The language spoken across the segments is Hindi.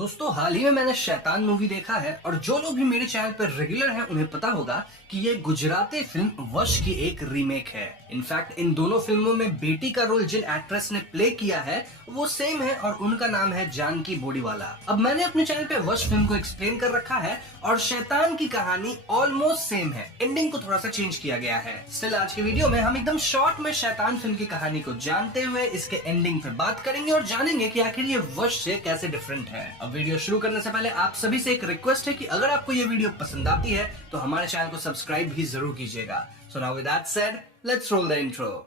दोस्तों हाल ही में मैंने शैतान मूवी देखा है और जो लोग भी मेरे चैनल पर रेगुलर हैं उन्हें पता होगा कि ये गुजराती फिल्म वश की एक रीमेक है। इनफैक्ट इन दोनों फिल्मों में बेटी का रोल जिन एक्ट्रेस ने प्ले किया है वो सेम है और उनका नाम है जानकी बोडीवाला। अब मैंने अपने चैनल पे वश फिल्म को एक्सप्लेन कर रखा है और शैतान की कहानी ऑलमोस्ट सेम है, एंडिंग को थोड़ा सा चेंज किया गया है। स्टिल आज की वीडियो में हम एकदम शॉर्ट में शैतान फिल्म की कहानी को जानते हुए इसके एंडिंग पे बात करेंगे और जानेंगे कि आखिर ये वश से कैसे डिफरेंट है। अब वीडियो शुरू करने से पहले आप सभी से एक रिक्वेस्ट है कि अगर आपको ये वीडियो पसंद आती है तो हमारे चैनल को सब्सक्राइब भी जरूर कीजिएगा। So now with that said, let's roll the intro.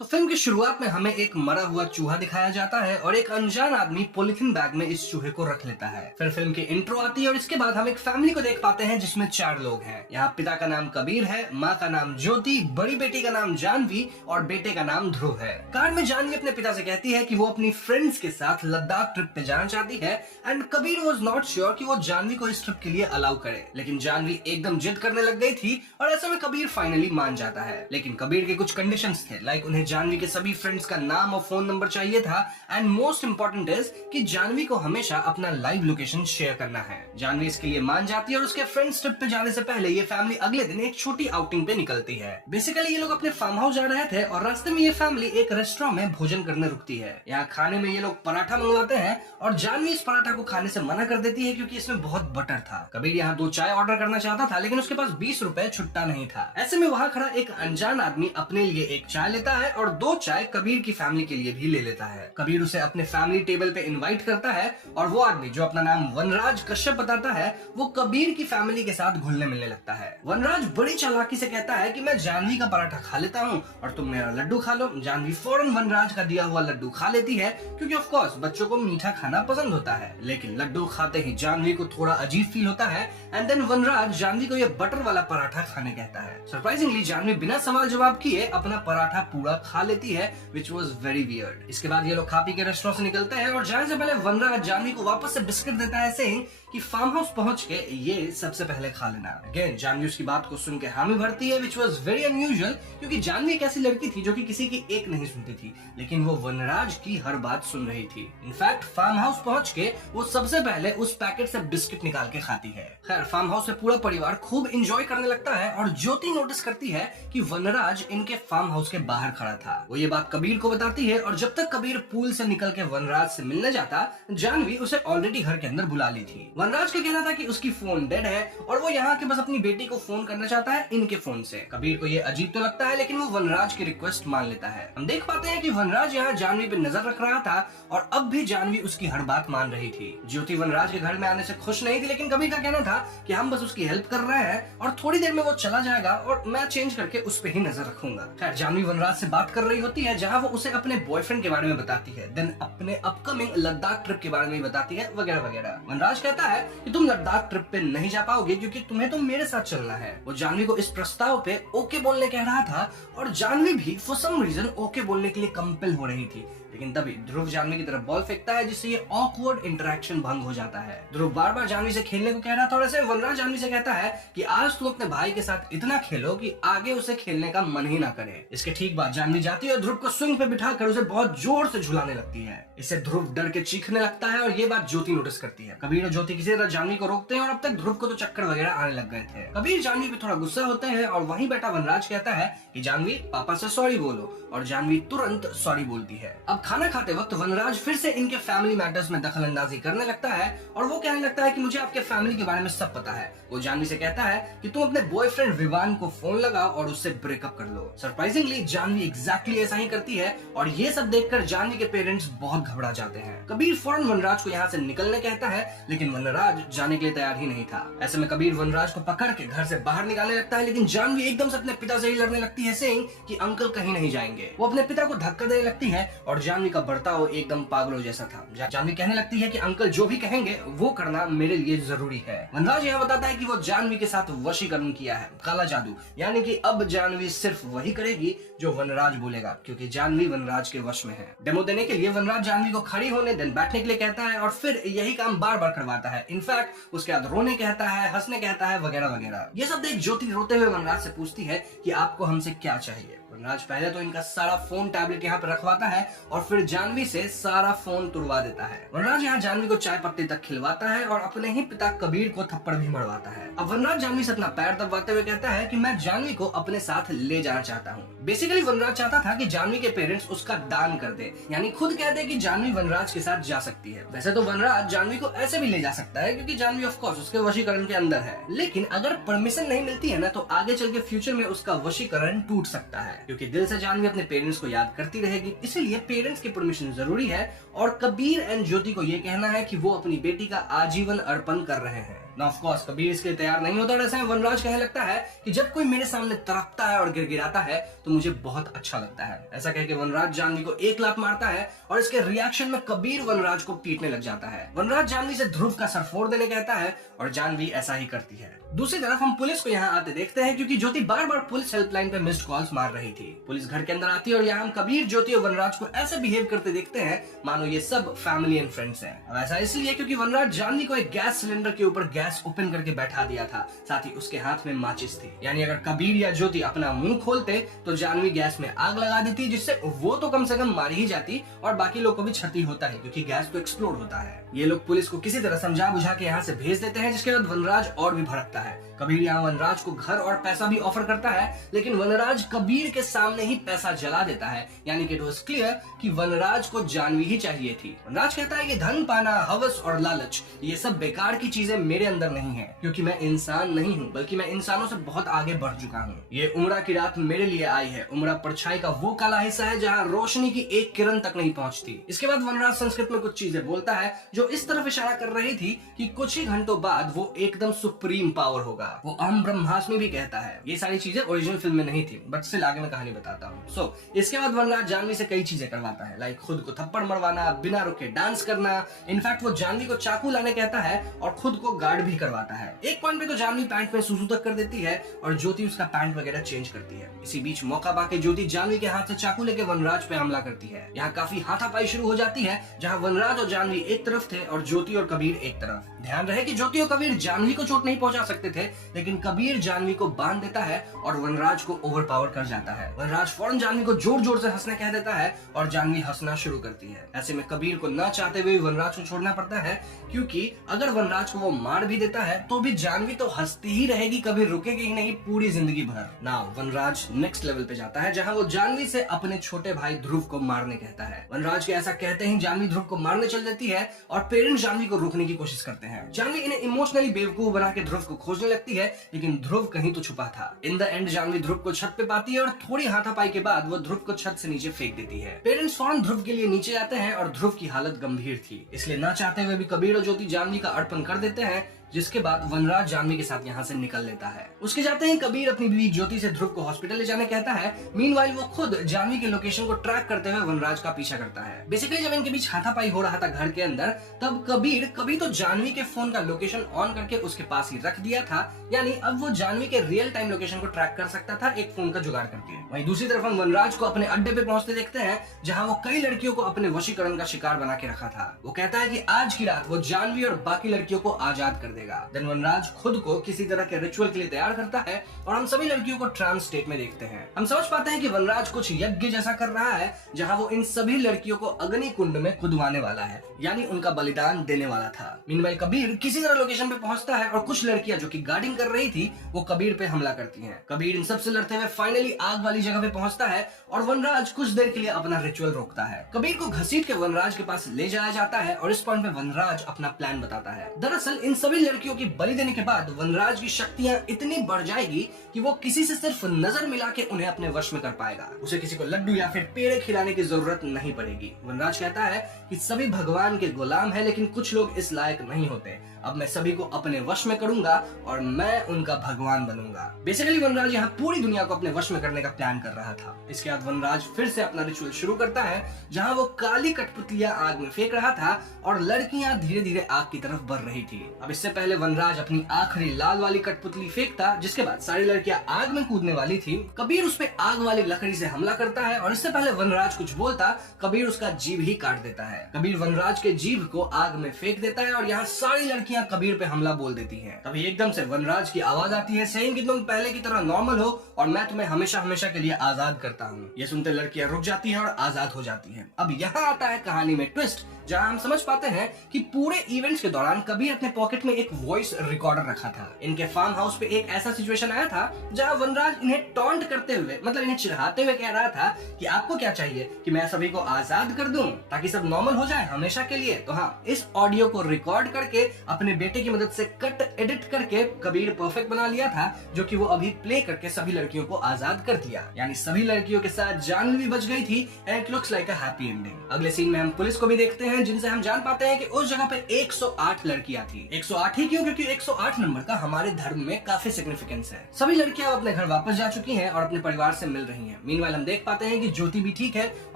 तो फिल्म की शुरुआत में हमें एक मरा हुआ चूहा दिखाया जाता है और एक अनजान आदमी पॉलिथीन बैग में इस चूहे को रख लेता है। फिर फिल्म की इंट्रो आती है और इसके बाद हम एक फैमिली को देख पाते हैं जिसमें 4 लोग हैं। यहाँ पिता का नाम कबीर है, माँ का नाम ज्योति, बड़ी बेटी का नाम जानवी और बेटे का नाम ध्रुव है। कार में जानवी अपने पिता से कहती है कि वो अपनी फ्रेंड्स के साथ लद्दाख ट्रिप पे जाना चाहती है and Kabir was not sure कि वो जानवी को इस ट्रिप के लिए अलाउ करे, लेकिन जानवी एकदम जिद करने लग गई थी और ऐसे में कबीर फाइनली मान जाता है। लेकिन कबीर के कुछ कंडीशंस थे, लाइक उन्हें जानवी के सभी फ्रेंड्स का नाम और फोन नंबर चाहिए था एंड मोस्ट इंपॉर्टेंट इज कि जानवी को हमेशा अपना लाइव लोकेशन शेयर करना है। जानवी इसके लिए मान जाती है और उसके फ्रेंड्स ट्रिप पे जाने से पहले ये फैमिली अगले दिन एक छोटी आउटिंग पे निकलती है। बेसिकली ये लोग अपने फार्म हाउस जा रहे थे और रास्ते में ये फैमिली एक रेस्टोरेंट में भोजन करने रुकती है। यहाँ खाने में ये लोग पराठा मंगवाते हैं और जानवी इस पराठा को खाने से मना कर देती है क्योंकि इसमें बहुत बटर था। कबीर यहाँ 2 चाय ऑर्डर करना चाहता था लेकिन उसके पास 20 रुपए छुट्टा नहीं था। ऐसे में वहाँ खड़ा एक अनजान आदमी अपने लिए एक चाय लेता है और 2 चाय कबीर की फैमिली के लिए भी ले लेता है। कबीर उसे अपने फैमिली टेबल पे इनवाइट करता है और वो आदमी जो अपना नाम वनराज कश्यप बताता है वो कबीर की फैमिली के साथ घुलने मिलने लगता है। वनराज बड़ी चालाकी से कहता है कि मैं जानवी का पराठा खा लेता हूँ और तुम मेरा लड्डू खा लो। जानवी फौरन वनराज का दिया हुआ लड्डू खा लेती है क्योंकि ऑफ कोर्स बच्चों को मीठा खाना पसंद होता है। लेकिन लड्डू खाते ही जानवी को थोड़ा अजीब फील होता है एंड देन वनराज जानवी को यह बटर वाला पराठा खाने कहता है। सरप्राइजिंगली जानवी बिना सवाल जवाब किए अपना पराठा पूरा खा लेती है विच वॉज वेरी वियर्ड। इसके बाद ये लोग खा पी के रेस्टोरेंट से निकलते हैं और जाने से पहले वनराज जानवी को वापस से बिस्किट देता है सेइंग कि फार्म हाउस पहुंच के ये सबसे पहले खा लेना। अगेन जानवी उसकी बात को सुन के हामी भरती है विच वॉज वेरी अनयूजुअल क्योंकि जानवी एक ऐसी लड़की थी जो कि किसी की एक नहीं सुनती थी, लेकिन वो वनराज की हर बात सुन रही थी। इनफैक्ट फार्म हाउस पहुंच के वो सबसे पहले उस पैकेट से बिस्किट निकाल के खाती है। खैर फार्म हाउस में पूरा परिवार खूब इंजॉय करने लगता है और ज्योति नोटिस करती है कि वनराज इनके फार्म हाउस के बाहर खड़ा था। वो ये बात कबीर को बताती है और जब तक कबीर पूल से निकल के वनराज से मिलने जाता जानवी उसे ऑलरेडी घर के अंदर बुला ली थी। वनराज का कहना था कि उसकी फोन डेड है और वो यहाँ के बस अपनी बेटी को फोन करना चाहता है इनके फोन से। कबीर को ये अजीब तो लगता है लेकिन वो वनराज की रिक्वेस्ट मान लेता है। हम देख पाते हैं कि वनराज यहाँ जानवी पे नजर रख रहा था और अब भी जानवी उसकी हर बात मान रही थी। ज्योति वनराज के घर में आने से खुश नहीं थी लेकिन कबीर का कहना था कि हम बस उसकी हेल्प कर रहे हैं और थोड़ी देर में वो चला जाएगा और मैं चेंज करके उस पे ही नजर रखूंगा। खैर जानवी वनराज से बात कर रही होती है जहाँ वो उसे अपने बॉयफ्रेंड के बारे में बताती है, देन अपने अपकमिंग लद्दाख ट्रिप के बारे में बताती है वगैरह वगैरह। वनराज कहता है कि तुम लद्दाख ट्रिप पे नहीं जा पाओगे क्योंकि तुम्हें तो मेरे साथ चलना है। वो जानवी को इस प्रस्ताव पे ओके बोलने कह रहा था और जानवी भी फॉर सम रीजन ओके बोलने के लिए कंपेल हो रही थी, लेकिन तभी ध्रुव जानवी की तरफ बॉल फेंकता है जिससे ये ऑकवर्ड इंटरेक्शन भंग हो जाता है। ध्रुव बार बार जानवी से खेलने को कह रहा था और ऐसे वनराज जानवी से कहता है कि आज तुम अपने भाई के साथ इतना खेलो कि आगे उसे खेलने का मन ही ना करे। इसके ठीक बाद जानवी जाती है और ध्रुव को स्विंग पे बिठाकर उसे बहुत जोर से झुलाने लगती है। इससे ध्रुव डर के चीखने लगता है और ये बात ज्योति नोटिस करती है। कबीर और ज्योति किसी तरह जानवी को रोकते हैं और अब तक ध्रुव को तो चक्कर वगैरह आने लग गए थे। कबीर जानवी पे थोड़ा गुस्सा होते हैं और वहीं बैठा वनराज कहता है कि जानवी पापा से सॉरी बोलो और जानवी तुरंत सॉरी बोलती है। अब खाना खाते वक्त वनराज फिर से इनके फैमिली मैटर्स में दखल अंदाजी करने लगता है और वो कहने लगता है कि मुझे आपके फैमिली के बारे में सब पता है। वो जानवी से कहता है कि तुम अपने बॉयफ्रेंड विवान को फोन लगाओ और उससे ब्रेकअप कर लो। सरप्राइजिंगली जानवी एग्जैक्टली ऐसा ही करती है और ये सब देखकर जानवी के पेरेंट्स बहुत घबरा जाते हैं। कबीर फौरन वनराज को यहाँ से निकलने कहता है लेकिन वनराज जाने के लिए तैयार ही नहीं था। ऐसे में कबीर वनराज को पकड़ के घर से बाहर निकालने लगता है लेकिन जानवी एकदम से अपने पिता से ही लड़ने लगती है सेइंग कि अंकल कहीं नहीं जाएंगे। वो अपने पिता को धक्का देने लगती है और जानवी का बर्ताव एकदम पागलों जैसा था। जानवी कहने लगती है कि अंकल जो भी कहेंगे वो करना मेरे लिए जरूरी है। वनराज यह बताता है कि वो जानवी के साथ वशीकरण किया है, काला जादू, यानी कि अब जानवी सिर्फ वही करेगी जो वनराज बोलेगा, क्योंकि जानवी वनराज के वश में है। डेमो देने के लिए वनराज जानवी को खड़ी होने, देन बैठने के लिए कहता है और फिर यही काम बार बार करवाता है। इनफैक्ट उसके बाद रोने कहता है, हंसने कहता है, वगैरह वगैरह। ये सब देख ज्योति रोते हुए वनराज से पूछती है कि आपको हमसे क्या चाहिए। वनराज पहले तो इनका सारा फोन टैबलेट यहाँ पे रखवाता है और फिर जानवी से सारा फोन तुड़वा देता है। वनराज यहाँ जानवी को चाय पत्ती तक खिलवाता है और अपने ही पिता कबीर को थप्पड़ भी मरवाता है। अब वनराज जानवी से अपना पैर दबाते हुए कहता है कि मैं जानवी को अपने साथ ले जाना चाहता हूँ। बेसिकली वनराज चाहता था कि जानवी के पेरेंट्स उसका दान कर दे, यानी खुद कह दे कि जानवी वनराज के साथ जा सकती है। वैसे तो वनराज जानवी को ऐसे भी ले जा सकता है क्योंकि जानवी ऑफ कोर्स उसके वशीकरण के अंदर है, लेकिन अगर परमिशन नहीं मिलती है ना तो आगे चल के फ्यूचर में उसका वशीकरण टूट सकता है, क्योंकि दिल से जानवी अपने पेरेंट्स को याद करती रहेगी। इसीलिए पेरेंट्स की परमिशन जरूरी है और कबीर एंड ज्योति को ये कहना है कि वो अपनी बेटी का आजीवन अर्पण कर रहे हैं। ऑफ कोर्स कबीर इसके लिए तैयार नहीं होता। ऐसा वनराज कहने लगता है कि जब कोई मेरे सामने तड़पता है और गिड़गिड़ाता है तो मुझे बहुत अच्छा लगता है। ऐसा कह के वनराज जानवी को एक लात मारता है और इसके रिएक्शन में कबीर वनराज को पीटने लग जाता है। वनराज जानवी से ध्रुव का सर फोड़ देने कहता है और जानवी ऐसा ही करती है। दूसरी तरफ हम पुलिस को यहाँ आते देखते हैं क्योंकि ज्योति बार बार पुलिस हेल्पलाइन पे मिस्ड कॉल्स मार रही थी। पुलिस घर के अंदर आती है और यहाँ हम कबीर, ज्योति और वनराज को ऐसे बिहेव करते देखते हैं मानो ये सब फैमिली एंड फ्रेंड्स हैं। अब ऐसा इसलिए क्योंकि वनराज जानवी को एक गैस सिलेंडर के ऊपर गैस ओपन करके बैठा दिया था, साथ ही उसके हाथ में माचिस थी। यानी अगर कबीर या ज्योति अपना मुंह खोलते तो जानवी गैस में आग लगा देती, जिससे वो तो कम से कम मारी ही जाती और बाकी लोग को भी क्षति होता है क्योंकि गैस तो एक्सप्लोड होता है। ये लोग पुलिस को किसी तरह समझा बुझा के यहाँ से भेज देते हैं, जिसके बाद वनराज और भी भड़कता है। कबीर यहाँ वनराज को घर और पैसा भी ऑफर करता है, लेकिन वनराज कबीर के सामने ही पैसा जला देता है, यानी कि इट वाज क्लियर कि वनराज को जानवी ही चाहिए थी। वनराज कहता है कि धन पाना, हवस और लालच ये सब बेकार की चीजें मेरे अंदर नहीं है, क्योंकि मैं इंसान नहीं हूँ बल्कि मैं इंसानों से बहुत आगे बढ़ चुका हूँ। ये उम्रा की रात मेरे लिए आई है। उम्रा परछाई का वो काला हिस्सा है जहाँ रोशनी की एक किरण तक नहीं पहुँचती। इसके बाद वनराज संस्कृत में कुछ चीजें बोलता है जो इस तरफ इशारा कर रही थी कि कुछ ही घंटों बाद वो एकदम सुप्रीम पावर होगा। वो अहम ब्रह्मास्मि भी कहता है। ये सारी चीजें ओरिजिनल फिल्म में नहीं थी, बट स्टिल आगे मैं कहानी बताता हूँ। इसके बाद वनराज जानवी से कई चीजें करवाता है, लाइक खुद को थप्पड़ मरवाना, बिना रुके डांस करना। इनफैक्ट वो जानवी को चाकू लाने कहता है और खुद को गार्ड भी करवाता है। एक पॉइंट पे तो जानवी पैंट में सुसु तक कर देती है और ज्योति उसका पैंट वगैरह चेंज करती है। इसी बीच मौका पाके ज्योति जानवी के हाथ से चाकू लेके वनराज पे हमला करती है। यहाँ काफी हाथापाई शुरू हो जाती है, जहाँ वनराज और जानवी एक तरफ थे और ज्योति और कबीर एक तरफ। ध्यान रहे कि ज्योति और कबीर जानवी को चोट नहीं पहुंचा सकते थे, लेकिन कबीर जानवी को बांध देता है और वनराज को ओवरपावर कर जाता है। वनराज फौरन जानवी को जोर जोर से हंसने कह देता है और जानवी हंसना शुरू करती है। ऐसे में कबीर को न चाहते हुए वनराज को छोड़ना पड़ता है, क्योंकि अगर वनराज को वो मार भी देता है तो भी जानवी तो हंसती ही रहेगी, कभी रुकेगी ही नहीं पूरी जिंदगी भर। नाउ वनराज नेक्स्ट लेवल पे जाता है, जहाँ वो जानवी से अपने छोटे भाई ध्रुव को मारने कहता है। वनराज के ऐसा कहते ही जानवी ध्रुव को मारने चल जाती है और पेरेंट्स जानवी को रोकने की कोशिश करते हैं। जानवी इन्हें इमोशनली बेवकूफ बना के ध्रुव को खोजने लगती है, लेकिन ध्रुव कहीं तो छुपा था। इन द एंड जानवी ध्रुव को छत पे पाती है और थोड़ी हाथापाई के बाद वो ध्रुव को छत से नीचे फेंक देती है। पेरेंट्स फौरन ध्रुव के लिए नीचे आते हैं और ध्रुव की हालत गंभीर थी, इसलिए न चाहते हुए भी कबीर और ज्योति जानवी का अर्पण कर देते हैं, जिसके बाद वनराज जानवी के साथ यहाँ से निकल लेता है। उसके जाते ही कबीर अपनी बीवी ज्योति से ध्रुव को हॉस्पिटल ले जाने कहता है। मीनवाइल वो खुद जानवी के लोकेशन को ट्रैक करते हुए वनराज का पीछा करता है। बेसिकली जब इनके बीच हाथापाई हो रहा था घर के अंदर, तब कबीर कभी तो जानवी के फोन का लोकेशन ऑन करके उसके पास ही रख दिया था, यानी अब वो जानवी के रियल टाइम लोकेशन को ट्रैक कर सकता था एक फोन का जुगाड़ करके। वहीं दूसरी तरफ हम वनराज को अपने अड्डे पे पहुंचते देखते हैं, जहाँ वो कई लड़कियों को अपने वशीकरण का शिकार बना के रखा था। वो कहता है कि आज की रात वो जानवी और बाकी लड़कियों को आजाद कर देगा। देन वनराज खुद को किसी तरह के रिचुअल के लिए तैयार करता है और हम सभी लड़कियों को ट्रांस स्टेट में देखते हैं। हम समझ पाते हैं कि वनराज कुछ यज्ञ जैसा कर रहा है, जहां वो इन सभी लड़कियों को अग्नि कुंड में खुदवाने वाला है, यानी उनका बलिदान देने वाला था। मीनवाइल कबीर किसी तरह लोकेशन पे पहुंचता है और कुछ लड़कियां जो कि गार्डिंग कर रही थी वो कबीर पे हमला करती हैं। कबीर इन सबसे लड़ते हुए फाइनली आग वाली जगह पे पहुंचता है और वनराज कुछ देर के लिए अपना रिचुअल रोकता है। कबीर को घसीट के वनराज के पास ले जाया जाता है और इस पॉइंट पे वनराज अपना प्लान बताता है। दरअसल इन सभी लड़कियों की बलि देने के बाद वनराज की शक्तियां इतनी बढ़ जाएगी कि वो किसी से सिर्फ नजर मिला के उन्हें अपने वश में कर पाएगा। उसे किसी को लड्डू या फिर पेड़े खिलाने की जरूरत नहीं पड़ेगी। वनराज कहता है कि सभी भगवान के गुलाम है, लेकिन कुछ लोग इस लायक नहीं होते। अब मैं सभी को अपने वश में करूंगा और मैं उनका भगवान बनूंगा। बेसिकली वनराज यहाँ पूरी दुनिया को अपने वश में करने का प्लान कर रहा था। इसके बाद वनराज फिर से अपना रिचुअल शुरू करता है, जहाँ वो काली कठपुतलियां आग में फेंक रहा था और लड़कियां धीरे धीरे आग की तरफ बढ़ रही थी। अब इससे पहले वनराज अपनी आखिरी लाल वाली कठपुतली फेंकता, जिसके बाद सारी लड़कियां आग में कूदने वाली थी। कबीर उस पे आग वाली लकड़ी से हमला करता है और इससे पहले वनराज कुछ बोलता, कबीर उसका जीभ ही काट देता है। कबीर वनराज के जीभ को आग में फेंक देता है और यहाँ सारी लड़कियां कबीर पे हमला बोल देती हैं। तभी एकदम से वनराज की आवाज आती है, सेइंग कि तुम पहले की तरह नॉर्मल हो और मैं तुम्हें हमेशा हमेशा के लिए आजाद करता हूँ। ये सुनते लड़कियां रुक जाती हैं और आजाद हो जाती हैं। अब यहाँ आता है कहानी में ट्विस्ट, जहाँ हम समझ पाते हैं कि पूरे इवेंट्स के दौरान कबीर अपने पॉकेट में एक वॉइस रिकॉर्डर रखा था। इनके फार्म हाउस पे एक ऐसा सिचुएशन आया था जहाँ वनराज इन्हें टॉन्ट करते हुए, मतलब इन्हें चिढ़ाते हुए कह रहा था कि आपको क्या चाहिए कि मैं सभी को आजाद कर दूं ताकि सब नॉर्मल हो जाए हमेशा के लिए। तो हाँ, इस ऑडियो को रिकॉर्ड करके अपने बेटे की मदद से कट एडिट करके कबीर परफेक्ट बना लिया था, जो कि वो अभी प्ले करके सभी लड़कियों को आजाद कर दिया। यानी सभी लड़कियों के साथ जान भी बच गई थी and it looks like a happy ending. अगले सीन में हम पुलिस को भी देखते हैं, जिनसे हम जान पाते हैं कि उस जगह पे 108 लड़कियां थी। 108 ही क्यों? क्योंकि 108 नंबर का हमारे धर्म में काफी सिग्निफिकेंस है। सभी लड़कियां अपने घर वापस जा चुकी हैं और अपने परिवार से मिल रही हैं। मीनवाइल हम देख पाते हैं कि ज्योति भी ठीक है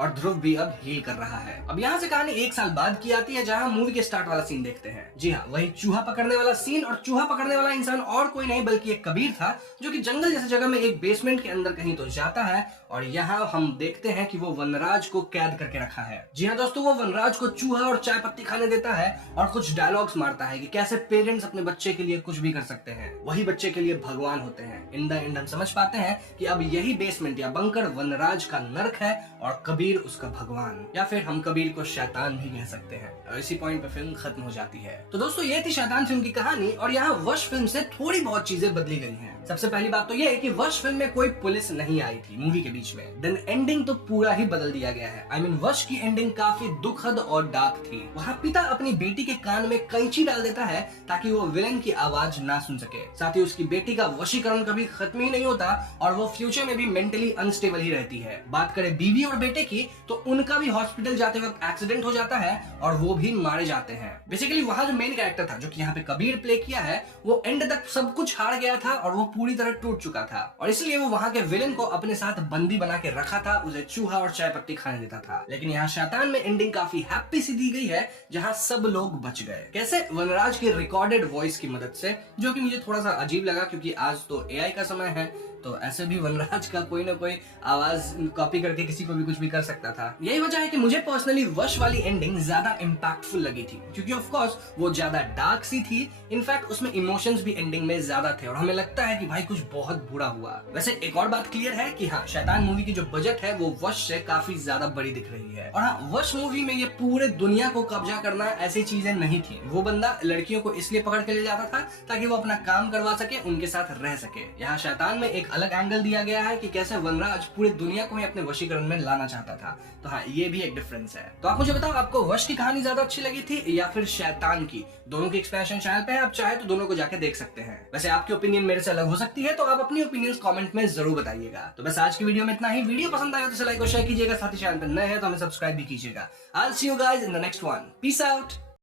और ध्रुव भी अब हील कर रहा है। अब यहाँ से कहानी 1 साल बाद की आती है, जहाँ मूवी के स्टार्ट वाला सीन देखते हैं। जी हाँ, वही चूहा पकड़ने वाला सीन, और चूहा पकड़ने वाला इंसान और कोई नहीं बल्कि एक कबीर था, जो कि जंगल जैसी जगह में एक बेसमेंट के अंदर कहीं तो जाता है और यहाँ हम देखते हैं कि वो वनराज को कैद करके रखा है। जी हाँ दोस्तों, वो वनराज को चूहा और चाय पत्ती खाने देता है और कुछ डायलॉग्स मारता है कि कैसे पेरेंट्स अपने बच्चे के लिए कुछ भी कर सकते हैं, वही बच्चे के लिए भगवान होते हैं। इन द एंड हम समझ पाते हैं कि अब यही बेसमेंट या बंकर वनराज का नर्क है और कबीर उसका भगवान, या फिर हम कबीर को शैतान भी कह सकते हैं। और इसी पॉइंट पे फिल्म खत्म हो जाती है। तो दोस्तों, ये थी शैतान फिल्म की कहानी और यहाँ वश फिल्म से थोड़ी बहुत चीजें बदली गई हैं। सबसे पहली बात तो ये है कि वश फिल्म में कोई पुलिस नहीं आई थी मूवी के बीच में। देन एंडिंग तो पूरा ही बदल दिया गया है। आई मीन वश की एंडिंग काफी दुखद और डार्क थी। वहाँ पिता अपनी बेटी के कान में कैंची डाल देता है ताकि वो विलेन की आवाज ना सुन सके। साथ ही उसकी बेटी का वशीकरण कभी खत्म ही नहीं होता और वो फ्यूचर में भी मेंटली अनस्टेबल ही रहती है। बात करें बीवी और बेटे की, तो उनका भी हॉस्पिटल जाते वक्त एक्सीडेंट हो जाता है और वो भी मारे जाते हैं। बेसिकली वहाँ जो मेन कैरेक्टर था, जो कि यहाँ पे कबीर प्ले किया है, वो एंड तक सब कुछ हार गया था और वो पूरी तरह टूट चुका था और इसलिए वो वहाँ के विलेन को अपने साथ बंदी बना के रखा था, उसे चूहा और चाय पत्ती खाने देता था। लेकिन यहाँ शैतान में एंडिंग काफी हैप्पी सी दी गई है, जहाँ सब लोग बच गए। कैसे? वनराज की रिकॉर्डेड वॉइस की मदद से, जो कि मुझे थोड़ा सा अजीब लगा क्योंकि आज तो एआई का समय है, तो ऐसे भी वनराज का कोई ना कोई आवाज कॉपी करके किसी को भी कुछ भी कर सकता था। यही वजह है कि मुझे पर्सनली वश वाली एंडिंग ज्यादा इम्पैक्टफुल लगी थी, क्योंकि ऑफ कोर्स वो ज्यादा डार्क सी थी। इनफैक्ट उसमें इमोशंस भी एंडिंग में ज्यादा थे और हमें लगता है कि भाई कुछ बहुत बुरा हुआ। वैसे एक और बात क्लियर है कि हाँ, शैतान मूवी की जो बजट है वो वश से काफी ज्यादा बड़ी दिख रही है। और हाँ, वश मूवी में ये पूरे दुनिया को कब्जा करना ऐसी चीजें नहीं थी। वो बंदा लड़कियों को इसलिए पकड़ के ले जाता था ताकि वो अपना काम करवा सके, उनके साथ रह सके। यहाँ शैतान में एक अलग एंगल दिया गया है कि कैसे वनराज पूरी दुनिया को ही अपने वशीकरण में लाना चाहता था। तो हाँ, ये भी एक डिफरेंस है। तो आप मुझे बताओ, आपको वश की कहानी ज्यादा अच्छी लगी थी या फिर शैतान की? दोनों की एक्सप्लेनेशन चैनल पे है, आप चाहे तो दोनों को जाके देख सकते हैं। वैसे आपकी ओपिनियन मेरे से अलग हो सकती है, तो आप अपनी ओपिनियंस कमेंट में जरूर बताइएगा। तो बस आज की वीडियो में इतना ही। वीडियो पसंद आया तो लाइक और शेयर कीजिएगा, साथ ही चैनल पर नए हैं तो हमें सब्सक्राइब भी कीजिएगा। I will see you guys in the next one. Peace out.